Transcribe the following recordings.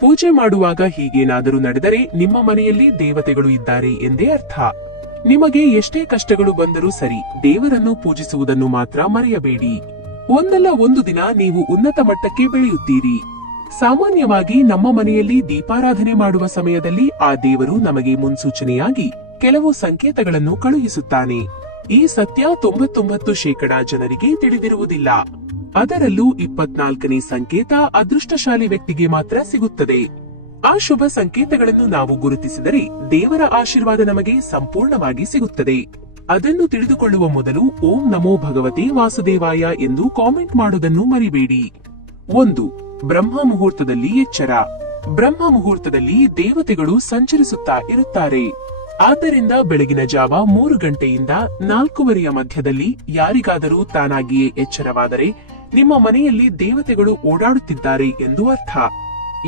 ಪೂಜೆ ಮಾಡುವಾಗ ಹೀಗೇನಾದರೂ ನಡೆದರೆ ನಿಮ್ಮ ಮನೆಯಲ್ಲಿ ದೇವತೆಗಳು ಇದ್ದಾರೆ ಎಂದೇ ಅರ್ಥ. ನಿಮಗೆ ಎಷ್ಟೇ ಕಷ್ಟಗಳು ಬಂದರೂ ಸರಿ, ದೇವರನ್ನು ಪೂಜಿಸುವುದನ್ನು ಮಾತ್ರ ಮರೆಯಬೇಡಿ. ಒಂದಲ್ಲ ಒಂದು ದಿನ ನೀವು ಉನ್ನತ ಮಟ್ಟಕ್ಕೆ ಬೆಳೆಯುತ್ತೀರಿ. ಸಾಮಾನ್ಯವಾಗಿ ನಮ್ಮ ಮನೆಯಲ್ಲಿ ದೀಪಾರಾಧನೆ ಮಾಡುವ ಸಮಯದಲ್ಲಿ ಆ ದೇವರು ನಮಗೆ ಮುನ್ಸೂಚನೆಯಾಗಿ ಕೆಲವು ಸಂಕೇತಗಳನ್ನು ಕಳುಹಿಸುತ್ತಾನೆ. ಈ ಸತ್ಯ 99% ಜನರಿಗೆ ತಿಳಿದಿರುವುದಿಲ್ಲ. ಅದರಲ್ಲೂ 24ನೇ ಸಂಕೇತ ಅದೃಷ್ಟಶಾಲಿ ವ್ಯಕ್ತಿಗೆ ಮಾತ್ರ ಸಿಗುತ್ತದೆ. ಆ ಶುಭ ಸಂಕೇತಗಳನ್ನು ನಾವು ಗುರುತಿಸಿದರೆ ದೇವರ ಆಶೀರ್ವಾದ ನಮಗೆ ಸಂಪೂರ್ಣವಾಗಿ ಸಿಗುತ್ತದೆ. ಅದನ್ನು ತಿಳಿದುಕೊಳ್ಳುವ ಮೊದಲು ಓಂ ನಮೋ ಭಗವತೆ ವಾಸುದೇವಾಯ ಎಂದು ಕಾಮೆಂಟ್ ಮಾಡುವುದನ್ನು ಮರಿಬೇಡಿ. 1. ಬ್ರಹ್ಮ ಮುಹೂರ್ತದಲ್ಲಿ ಎಚ್ಚರ. ಬ್ರಹ್ಮ ಮುಹೂರ್ತದಲ್ಲಿ ದೇವತೆಗಳು ಸಂಚರಿಸುತ್ತಾ ಇರುತ್ತಾರೆ. ಆದ್ದರಿಂದ ಬೆಳಗಿನ ಜಾವ 3 ಗಂಟೆಯಿಂದ 4:30 ಮಧ್ಯದಲ್ಲಿ ಯಾರಿಗಾದರೂ ತಾನಾಗಿಯೇ ಎಚ್ಚರವಾದರೆ ನಿಮ್ಮ ಮನೆಯಲ್ಲಿ ದೇವತೆಗಳು ಓಡಾಡುತ್ತಿದ್ದಾರೆ ಎಂದು ಅರ್ಥ.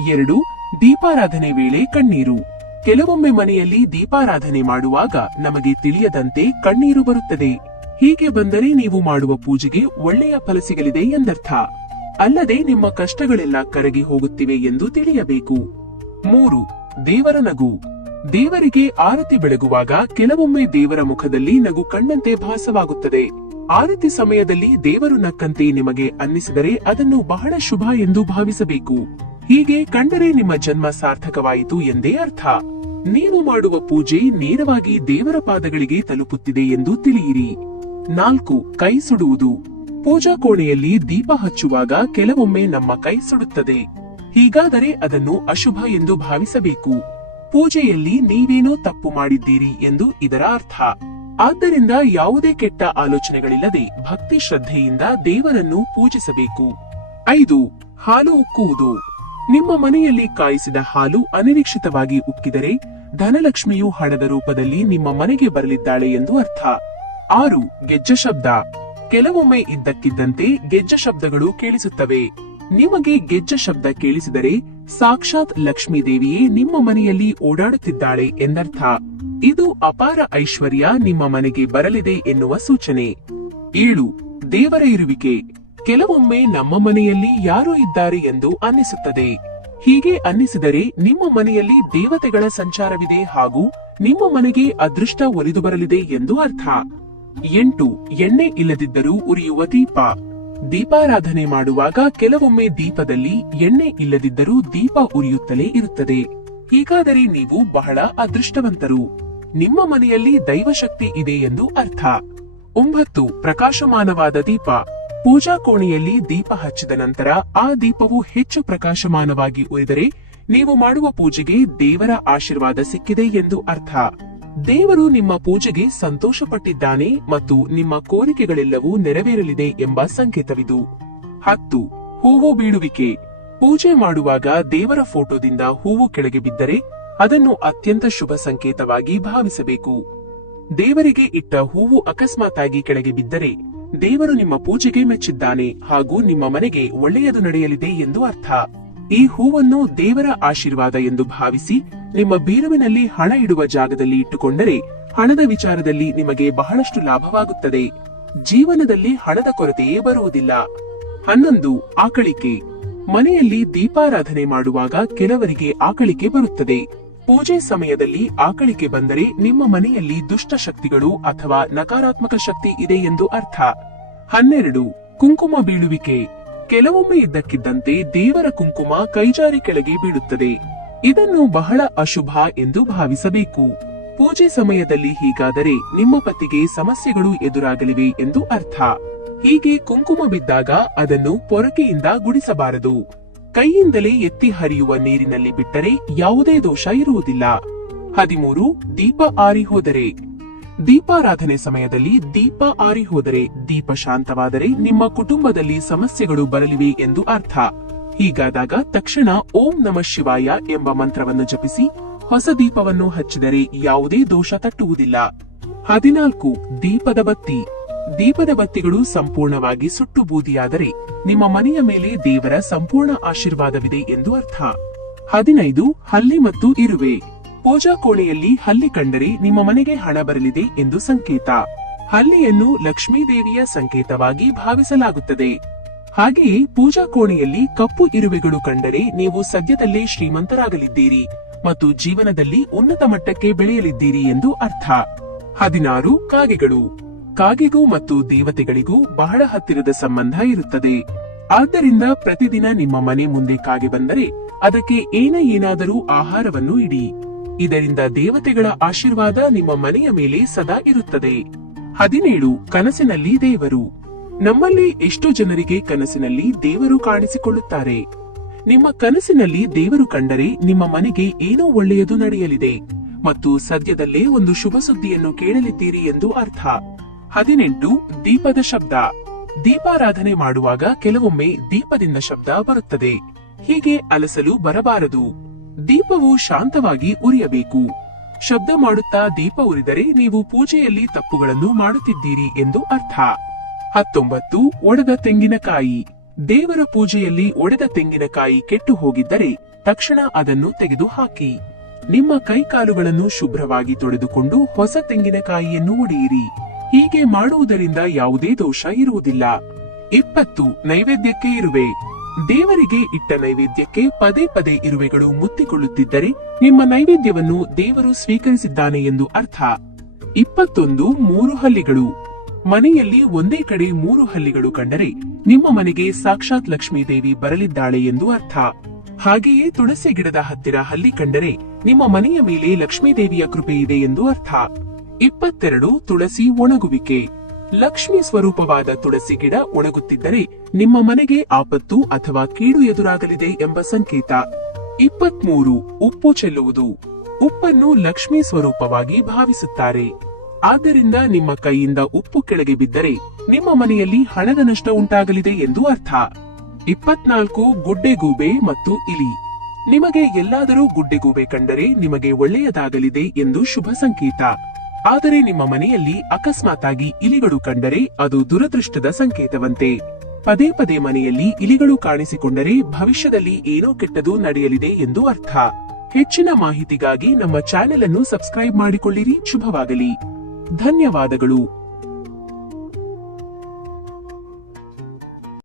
2. ದೀಪಾರಾಧನೆ ವೇಳೆ ಕಣ್ಣೀರು. ಕೆಲವೊಮ್ಮೆ ಮನೆಯಲ್ಲಿ ದೀಪಾರಾಧನೆ ಮಾಡುವಾಗ ನಮಗೆ ತಿಳಿಯದಂತೆ ಕಣ್ಣೀರು ಬರುತ್ತದೆ. ಹೀಗೆ ಬಂದರೆ ನೀವು ಮಾಡುವ ಪೂಜೆಗೆ ಒಳ್ಳೆಯ ಫಲ ಸಿಗಲಿದೆ ಎಂದರ್ಥ. ಅಲ್ಲದೆ ನಿಮ್ಮ ಕಷ್ಟಗಳೆಲ್ಲ ಕರಗಿ ಹೋಗುತ್ತಿವೆ ಎಂದು ತಿಳಿಯಬೇಕು. 3. ದೇವರ ನಗು. ದೇವರಿಗೆ ಆರತಿ ಬೆಳಗುವಾಗ ಕೆಲವೊಮ್ಮೆ ದೇವರ ಮುಖದಲ್ಲಿ ನಗು ಕಂಡಂತೆ ಭಾಸವಾಗುತ್ತದೆ. ಆರತಿ ಸಮಯದಲ್ಲಿ ದೇವರು ನಕ್ಕಂತೆ ನಿಮಗೆ ಅನ್ನಿಸಿದರೆ ಅದನ್ನು ಬಹಳ ಶುಭ ಎಂದು ಭಾವಿಸಬೇಕು. ಹೀಗೆ ಕಂಡರೆ ನಿಮ್ಮ ಜನ್ಮ ಸಾರ್ಥಕವಾಯಿತು ಎಂದೇ ಅರ್ಥ. ನೀವು ಮಾಡುವ ಪೂಜೆ ನೇರವಾಗಿ ದೇವರ ಪಾದಗಳಿಗೆ ತಲುಪುತ್ತಿದೆ ಎಂದು ತಿಳಿಯಿರಿ. 4. ಕೈ ಸುಡುವುದು. ಪೂಜಾ ಕೋಣೆಯಲ್ಲಿ ದೀಪ ಹಚ್ಚುವಾಗ ಕೆಲವೊಮ್ಮೆ ನಮ್ಮ ಕೈ ಸುಡುತ್ತದೆ. ಹೀಗಾದರೆ ಅದನ್ನು ಅಶುಭ ಎಂದು ಭಾವಿಸಬೇಕು. ಪೂಜೆಯಲ್ಲಿ ನೀವೇನೋ ತಪ್ಪು ಮಾಡಿದ್ದೀರಿ ಎಂದು ಇದರ ಅರ್ಥ. ಆದ್ದರಿಂದ ಯಾವುದೇ ಕೆಟ್ಟ ಆಲೋಚನೆಗಳಿಲ್ಲದೆ ಭಕ್ತಿ ಶ್ರದ್ಧೆಯಿಂದ ದೇವರನ್ನು ಪೂಜಿಸಬೇಕು. 5. ಹಾಲು ಉಕ್ಕುವುದು. ನಿಮ್ಮ ಮನೆಯಲ್ಲಿ ಕಾಯಿಸಿದ ಹಾಲು ಅನಿರೀಕ್ಷಿತವಾಗಿ ಉಕ್ಕಿದರೆ ಧನಲಕ್ಷ್ಮಿಯು ಹಣದ ರೂಪದಲ್ಲಿ ನಿಮ್ಮ ಮನೆಗೆ ಬರಲಿದ್ದಾಳೆ ಎಂದು ಅರ್ಥ. 6. ಗೆಜ್ಜೆ ಶಬ್ದ. ಕೆಲವೊಮ್ಮೆ ಇದ್ದಕ್ಕಿದ್ದಂತೆ ಗೆಜ್ಜೆ ಶಬ್ದಗಳು ಕೇಳಿಸುತ್ತವೆ. ನಿಮಗೆ ಗೆಜ್ಜೆ ಶಬ್ದ ಕೇಳಿಸಿದರೆ ಸಾಕ್ಷಾತ್ ಲಕ್ಷ್ಮೀ ದೇವಿಯೇ ನಿಮ್ಮ ಮನೆಯಲ್ಲಿ ಓಡಾಡುತ್ತಿದ್ದಾಳೆ ಎಂದರ್ಥ. ಇದು ಅಪಾರ ಐಶ್ವರ್ಯ ನಿಮ್ಮ ಮನೆಗೆ ಬರಲಿದೆ ಎನ್ನುವ ಸೂಚನೆ. 7. ದೇವರ ಇರುವಿಕೆ. ಕೆಲವೊಮ್ಮೆ ನಮ್ಮ ಮನೆಯಲ್ಲಿ ಯಾರೋ ಇದ್ದಾರೆ ಎಂದು ಅನ್ನಿಸುತ್ತದೆ. ಹೀಗೆ ಅನ್ನಿಸಿದರೆ ನಿಮ್ಮ ಮನೆಯಲ್ಲಿ ದೇವತೆಗಳ ಸಂಚಾರವಿದೆ ಹಾಗೂ ನಿಮ್ಮ ಮನೆಗೆ ಅದೃಷ್ಟ ಒಲಿದು ಬರಲಿದೆ ಎಂದು ಅರ್ಥ. 8. ಎಣ್ಣೆ ಇಲ್ಲದಿದ್ದರೂ ಉರಿಯುವ ದೀಪ. ದೀಪಾರಾಧನೆ ಮಾಡುವಾಗ ಕೆಲವೊಮ್ಮೆ ದೀಪದಲ್ಲಿ ಎಣ್ಣೆ ಇಲ್ಲದಿದ್ದರೂ ದೀಪ ಉರಿಯುತ್ತಲೇ ಇರುತ್ತದೆ. ಹೀಗಾದರೆ ನೀವು ಬಹಳ ಅದೃಷ್ಟವಂತರು. ನಿಮ್ಮ ಮನೆಯಲ್ಲಿ ದೈವಶಕ್ತಿ ಇದೆ ಎಂದು ಅರ್ಥ. 9. ಪ್ರಕಾಶಮಾನವಾದ ದೀಪ. ಪೂಜಾ ಕೋಣೆಯಲ್ಲಿ ದೀಪ ಹಚ್ಚಿದ ನಂತರ ಆ ದೀಪವು ಹೆಚ್ಚು ಪ್ರಕಾಶಮಾನವಾಗಿ ಉರಿದರೆ ನೀವು ಮಾಡುವ ಪೂಜೆಗೆ ದೇವರ ಆಶೀರ್ವಾದ ಸಿಕ್ಕಿದೆ ಎಂದು ಅರ್ಥ. ದೇವರು ನಿಮ್ಮ ಪೂಜೆಗೆ ಸಂತೋಷಪಟ್ಟಿದ್ದಾನೆ ಮತ್ತು ನಿಮ್ಮ ಕೋರಿಕೆಗಳೆಲ್ಲವೂ ನೆರವೇರಲಿದೆ ಎಂಬ ಸಂಕೇತವಿದು. 10. ಹೂವು ಬೀಳುವಿಕೆ. ಪೂಜೆ ಮಾಡುವಾಗ ದೇವರ ಫೋಟೋದಿಂದ ಹೂವು ಕೆಳಗೆ ಬಿದ್ದರೆ ಅದನ್ನು ಅತ್ಯಂತ ಶುಭ ಸಂಕೇತವಾಗಿ ಭಾವಿಸಬೇಕು. ದೇವರಿಗೆ ಇಟ್ಟ ಹೂವು ಅಕಸ್ಮಾತ್ ಆಗಿ ಕೆಳಗೆ ಬಿದ್ದರೆ ದೇವರು ನಿಮ್ಮ ಪೂಜೆಗೆ ಮೆಚ್ಚಿದ್ದಾನೆ ಹಾಗೂ ನಿಮ್ಮ ಮನೆಗೆ ಒಳ್ಳೆಯದು ನಡೆಯಲಿದೆ ಎಂದು ಅರ್ಥ. ಈ ಹೂವನ್ನು ದೇವರ ಆಶೀರ್ವಾದ ಎಂದು ಭಾವಿಸಿ ನಿಮ್ಮ ಬೀರುವಿನಲ್ಲಿ ಹಣ ಇಡುವ ಜಾಗದಲ್ಲಿ ಇಟ್ಟುಕೊಂಡರೆ ಹಣದ ವಿಚಾರದಲ್ಲಿ ನಿಮಗೆ ಬಹಳಷ್ಟು ಲಾಭವಾಗುತ್ತದೆ. ಜೀವನದಲ್ಲಿ ಹಣದ ಕೊರತೆಯೇ ಬರುವುದಿಲ್ಲ. 11. ಆಕಳಿಕೆ. ಮನೆಯಲ್ಲಿ ದೀಪಾರಾಧನೆ ಮಾಡುವಾಗ ಕೆಲವರಿಗೆ ಆಕಳಿಕೆ ಬರುತ್ತದೆ. ಪೂಜೆ ಸಮಯದಲ್ಲಿ ಆಕಳಿಕೆ ಬಂದರೆ ನಿಮ್ಮ ಮನೆಯಲ್ಲಿ ದುಷ್ಟ ಶಕ್ತಿಗಳು ಅಥವಾ ನಕಾರಾತ್ಮಕ ಶಕ್ತಿ ಇದೆ ಎಂದು ಅರ್ಥ. 12. ಕುಂಕುಮ ಬೀಳುವಿಕೆ. ಕೆಲವೊಮ್ಮೆ ಇದ್ದಕ್ಕಿದ್ದಂತೆ ದೇವರ ಕುಂಕುಮ ಕೈಜಾರಿ ಕೆಳಗೆ ಬೀಳುತ್ತದೆ. ಇದನ್ನು ಬಹಳ ಅಶುಭ ಎಂದು ಭಾವಿಸಬೇಕು. ಪೂಜೆ ಸಮಯದಲ್ಲಿ ಹೀಗಾದರೆ ನಿಮ್ಮ ಪತಿಗೆ ಸಮಸ್ಯೆಗಳು ಎದುರಾಗಲಿವೆ ಎಂದು ಅರ್ಥ. ಹೀಗೆ ಕುಂಕುಮ ಬಿದ್ದಾಗ ಅದನ್ನು ಪೊರಕೆಯಿಂದ ಗುಡಿಸಬಾರದು. ಕೈಯಿಂದಲೇ ಎತ್ತಿ ಹರಿಯುವ ನೀರಿನಲ್ಲಿ ಬಿಟ್ಟರೆ ಯಾವುದೇ ದೋಷ ಇರುವುದಿಲ್ಲ. 13. ದೀಪ ಆರಿ ಹೋದರೆ. ದೀಪಾರಾಧನೆ ಸಮಯದಲ್ಲಿ ದೀಪ ಆರಿ ಹೋದರೆ ದೀಪ ಶಾಂತವಾದರೆ ನಿಮ್ಮ ಕುಟುಂಬದಲ್ಲಿ ಸಮಸ್ಯೆಗಳು ಬರಲಿವೆ ಎಂದು ಅರ್ಥ. ಹೀಗಾದಾಗ ತಕ್ಷಣ ಓಂ ನಮಃ ಶಿವಾಯ ಎಂಬ ಮಂತ್ರವನ್ನು ಜಪಿಸಿ ಹೊಸ ದೀಪವನ್ನು ಹಚ್ಚಿದರೆ ಯಾವುದೇ ದೋಷ ತಟ್ಟುವುದಿಲ್ಲ. 14. ದೀಪದ ಬತ್ತಿ. ದೀಪದ ಬತ್ತಿಗಳು ಸಂಪೂರ್ಣವಾಗಿ ಸುಟ್ಟು ಬೂದಿಯಾದರೆ ನಿಮ್ಮ ಮನೆಯ ಮೇಲೆ ದೇವರ ಸಂಪೂರ್ಣ ಆಶೀರ್ವಾದವಿದೆ ಎಂದು ಅರ್ಥ. 15. ಹಲ್ಲಿ ಮತ್ತು ಇರುವೆ. ಪೂಜಾ ಕೋಣೆಯಲ್ಲಿ ಹಲ್ಲಿ ಕಂಡರೆ ನಿಮ್ಮ ಮನೆಗೆ ಹಣ ಬರಲಿದೆ ಎಂದು ಸಂಕೇತ. ಹಲ್ಲಿಯನ್ನು ಲಕ್ಷ್ಮೀ ದೇವಿಯ ಸಂಕೇತವಾಗಿ ಭಾವಿಸಲಾಗುತ್ತದೆ. ಹಾಗೆಯೇ ಪೂಜಾ ಕೋಣೆಯಲ್ಲಿ ಕಪ್ಪು ಇರುವೆಗಳು ಕಂಡರೆ ನೀವು ಸದ್ಯದಲ್ಲೇ ಶ್ರೀಮಂತರಾಗಲಿದ್ದೀರಿ ಮತ್ತು ಜೀವನದಲ್ಲಿ ಉನ್ನತ ಮಟ್ಟಕ್ಕೆ ಬೆಳೆಯಲಿದ್ದೀರಿ ಎಂದು ಅರ್ಥ. 16 ಕಾಗೆಗಳು. ಕಾಗೆಗೂ ಮತ್ತು ದೇವತೆಗಳಿಗೂ ಬಹಳ ಹತ್ತಿರದ ಸಂಬಂಧ ಇರುತ್ತದೆ. ಆದ್ದರಿಂದ ಪ್ರತಿದಿನ ನಿಮ್ಮ ಮನೆ ಮುಂದೆ ಕಾಗೆ ಬಂದರೆ ಅದಕ್ಕೆ ಏನಾದರೂ ಆಹಾರವನ್ನು ಇಡಿ. ಇದರಿಂದ ದೇವತೆಗಳ ಆಶೀರ್ವಾದ ನಿಮ್ಮ ಮನೆಯ ಮೇಲೆ ಸದಾ ಇರುತ್ತದೆ. 17 ಕನಸಿನಲ್ಲಿ ದೇವರು. ನಮ್ಮಲ್ಲಿ ಎಷ್ಟು ಜನರಿಗೆ ಕನಸಿನಲ್ಲಿ ದೇವರು ಕಾಣಿಸಿಕೊಳ್ಳುತ್ತಾರೆ? ನಿಮ್ಮ ಕನಸಿನಲ್ಲಿ ದೇವರು ಕಂಡರೆ ನಿಮ್ಮ ಮನೆಗೆ ಏನೋ ಒಳ್ಳೆಯದು ನಡೆಯಲಿದೆ ಮತ್ತು ಸದ್ಯದಲ್ಲೇ ಒಂದು ಶುಭ ಸುದ್ದಿಯನ್ನು ಕೇಳಲಿದ್ದೀರಿ ಎಂದು ಅರ್ಥ. 18 ದೀಪದ ಶಬ್ದ. ದೀಪಾರಾಧನೆ ಮಾಡುವಾಗ ಕೆಲವೊಮ್ಮೆ ದೀಪದಿಂದ ಶಬ್ದ ಬರುತ್ತದೆ. ಹೀಗೆ ಅಲಸಲು ಬರಬಾರದು. ದೀಪವು ಶಾಂತವಾಗಿ ಉರಿಯಬೇಕು. ಶಬ್ದ ಮಾಡುತ್ತಾ ದೀಪ ಉರಿದರೆ ನೀವು ಪೂಜೆಯಲ್ಲಿ ತಪ್ಪುಗಳನ್ನು ಮಾಡುತ್ತಿದ್ದೀರಿ ಎಂದು ಅರ್ಥ. 19 ಒಡೆದ ತೆಂಗಿನಕಾಯಿ. ದೇವರ ಪೂಜೆಯಲ್ಲಿ ಒಡೆದ ತೆಂಗಿನಕಾಯಿ ಕೆಟ್ಟು ಹೋಗಿದ್ದರೆ ತಕ್ಷಣ ಅದನ್ನು ತೆಗೆದು ಹಾಕಿ. ನಿಮ್ಮ ಕೈಕಾಲುಗಳನ್ನು ಶುಭ್ರವಾಗಿ ತೊಳೆದುಕೊಂಡು ಹೊಸ ತೆಂಗಿನಕಾಯಿಯನ್ನು ಒಡೆಯಿರಿ. ಹೀಗೆ ಮಾಡುವುದರಿಂದ ಯಾವುದೇ ದೋಷ ಇರುವುದಿಲ್ಲ. 20 ನೈವೇದ್ಯಕ್ಕೆ ಇರುವೆ. ದೇವರಿಗೆ ಇಟ್ಟ ನೈವೇದ್ಯಕ್ಕೆ ಪದೇ ಪದೇ ಇರುವೆಗಳು ಮುತ್ತಿಕೊಳ್ಳುತ್ತಿದ್ದರೆ ನಿಮ್ಮ ನೈವೇದ್ಯವನ್ನು ದೇವರು ಸ್ವೀಕರಿಸಿದ್ದಾನೆ ಎಂದು ಅರ್ಥ. 21 3 ಹಲ್ಲಿಗಳು. ಮನೆಯಲ್ಲಿ ಒಂದೇ ಕಡೆ 3 ಹಲ್ಲಿಗಳು ಕಂಡರೆ ನಿಮ್ಮ ಮನೆಗೆ ಸಾಕ್ಷಾತ್ ಲಕ್ಷ್ಮೀ ದೇವಿ ಬರಲಿದ್ದಾಳೆ ಎಂದು ಅರ್ಥ. ಹಾಗೆಯೇ ತುಳಸಿ ಗಿಡದ ಹತ್ತಿರ ಹಲ್ಲಿ ಕಂಡರೆ ನಿಮ್ಮ ಮನೆಯ ಮೇಲೆ ಲಕ್ಷ್ಮೀ ದೇವಿಯ ಕೃಪೆ ಇದೆ ಎಂದು ಅರ್ಥ. 22 ತುಳಸಿ ಒಣಗುವಿಕೆ. ಲಕ್ಷ್ಮಿ ಸ್ವರೂಪವಾದ ತುಳಸಿ ಗಿಡ ಒಣಗುತ್ತಿದ್ದರೆ ನಿಮ್ಮ ಮನೆಗೆ ಆಪತ್ತು ಅಥವಾ ಕೀಡು ಎದುರಾಗಲಿದೆ ಎಂಬ ಸಂಕೇತ. 23 ಉಪ್ಪು ಚೆಲ್ಲುವುದು. ಉಪ್ಪನ್ನು ಲಕ್ಷ್ಮೀ ಸ್ವರೂಪವಾಗಿ ಭಾವಿಸುತ್ತಾರೆ. ಆದ್ದರಿಂದ ನಿಮ್ಮ ಕೈಯಿಂದ ಉಪ್ಪು ಕೆಳಗೆ ಬಿದ್ದರೆ ನಿಮ್ಮ ಮನೆಯಲ್ಲಿ ಹಣದ ನಷ್ಟ ಉಂಟಾಗಲಿದೆ ಎಂದು ಅರ್ಥ. 24 ಗುಡ್ಡೆಗೂಬೆ ಮತ್ತು ಇಲಿ. ನಿಮಗೆ ಎಲ್ಲಾದರೂ ಗುಡ್ಡೆಗೂಬೆ ಕಂಡರೆ ನಿಮಗೆ ಒಳ್ಳೆಯದಾಗಲಿದೆ ಎಂದು ಶುಭ ಸಂಕೇತ. ಆದರೆ ನಿಮ್ಮ ಮನೆಯಲ್ಲಿ ಅಕಸ್ಮಾತಾಗಿ ಇಲಿಗಳು ಕಂಡರೆ ಅದು ದುರದೃಷ್ಟದ ಸಂಕೇತವಂತೆ. ಪದೇ ಪದೇ ಮನೆಯಲ್ಲಿ ಇಲಿಗಳು ಕಾಣಿಸಿಕೊಂಡರೆ ಭವಿಷ್ಯದಲ್ಲಿ ಏನೋ ಕೆಟ್ಟದು ನಡೆಯಲಿದೆ ಎಂದು ಅರ್ಥ. ಹೆಚ್ಚಿನ ಮಾಹಿತಿಗಾಗಿ ನಮ್ಮ ಚಾನೆಲ್ ಅನ್ನು ಸಬ್ಸ್ಕ್ರೈಬ್ ಮಾಡಿಕೊಳ್ಳಿರಿ. ಶುಭವಾಗಲಿ. ಧನ್ಯವಾದಗಳು.